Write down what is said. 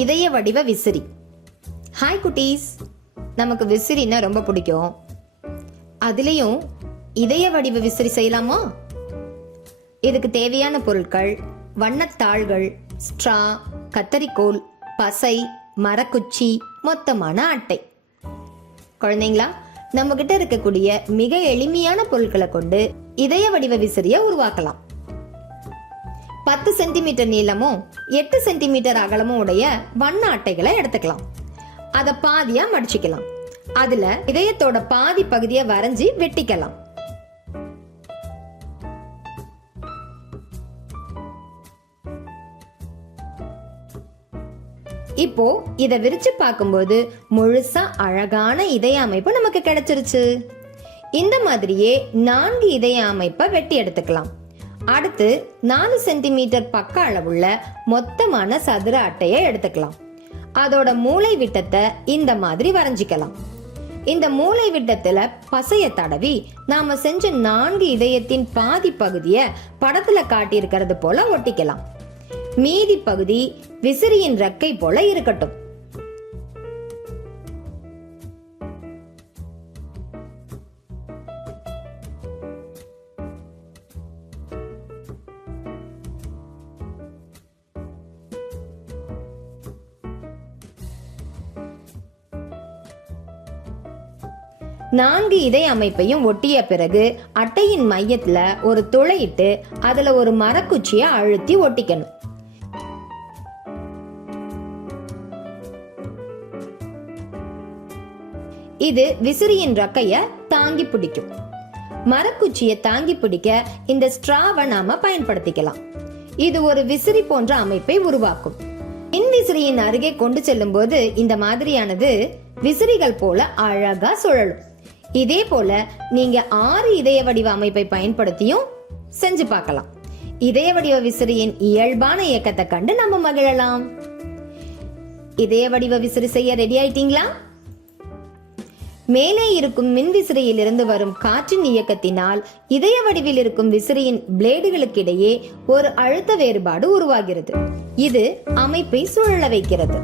இதய வடிவ விசிறி. ஹாய் குட்டீஸ், நமக்கு விசிறினா ரொம்ப பிடிக்கும். அதுலேயும் இதய வடிவ விசிறி செய்யலாமா? இதுக்கு தேவையான பொருட்கள் வண்ணத்தாள்கள், ஸ்ட்ரா, கத்தரிக்கோல், பசை, மரக்குச்சி, மொத்தமான அட்டை. குழந்தைங்களா, நம்ம கிட்ட இருக்கக்கூடிய மிக எளிமையான பொருட்களை கொண்டு இதய வடிவ விசிறியை உருவாக்கலாம். 10 சென்டிமீட்டர் நீளமும் 8 சென்டிமீட்டர் அகலமும் உடைய வண்ண அட்டைகளை எடுத்துக்கலாம். அதை பாதியா மடிச்சுக்கலாம். அதுல இதயத்தோட பாதி பகுதியை வரைஞ்சி வெட்டிக்கலாம். இப்போ இத விரிச்சு பார்க்கும்போது முழுசா அழகான இதய அமைப்பு நமக்கு கிடைச்சிருச்சு. இந்த மாதிரியே 4 இதய அமைப்பை வெட்டி எடுத்துக்கலாம். அடுத்து 4 சென்டிமீட்டர் பக்க அளவுள்ள மொத்தமான சதுர அட்டையை எடுத்துக்கலாம். அதோட மூளை விட்டத்தை இந்த மாதிரி வரைஞ்சிக்கலாம். இந்த மூளை விட்டத்துல பசைய தடவி நாம செஞ்ச 4 இதயத்தின் பாதி பகுதியை படத்துல காட்டி இருக்கிறது போல ஒட்டிக்கலாம். மீதி பகுதி விசிறியின் ரெக்கை போல இருக்கட்டும். நான்கு இதய அமைப்பையும் ஒட்டிய பிறகு அட்டையின் மையத்துல ஒரு துளையிட்டு அதுல ஒரு மரக்குச்சியை அழுத்தி ஒட்டிக்கணும். இது விசிறியின் ரெக்கைய தாங்கி பிடிக்கும். மரக்குச்சியை தாங்கி பிடிக்க இந்த ஸ்ட்ராவை நாம பயன்படுத்திக்கலாம். இது ஒரு விசிறி போன்ற அமைப்பை உருவாக்கும். மின்விசிறியின் அருகே கொண்டு செல்லும் போது இந்த மாதிரியானது விசிறிகள் போல அழகா சுழலும். இதே போல நீங்க 6 இதய வடிவ அமைப்பை பயன்படுத்தியும் செஞ்சு பார்க்கலாம். இதய வடிவ விசிறியின் இயல்பான இயக்கத்தை கண்டு நம்ம மகிழலாம். இதய வடிவ விசிறி செய்ய ரெடி ஆயிட்டீங்களா? மேலே இருக்கும் மின் விசிறியில் இருந்து வரும் காற்றின் இயக்கத்தினால் இதய வடிவில் இருக்கும் விசிறியின் பிளேடுகளுக்கு இடையே ஒரு அழுத்த வேறுபாடு உருவாகிறது. இது அமைப்பை சுழல வைக்கிறது.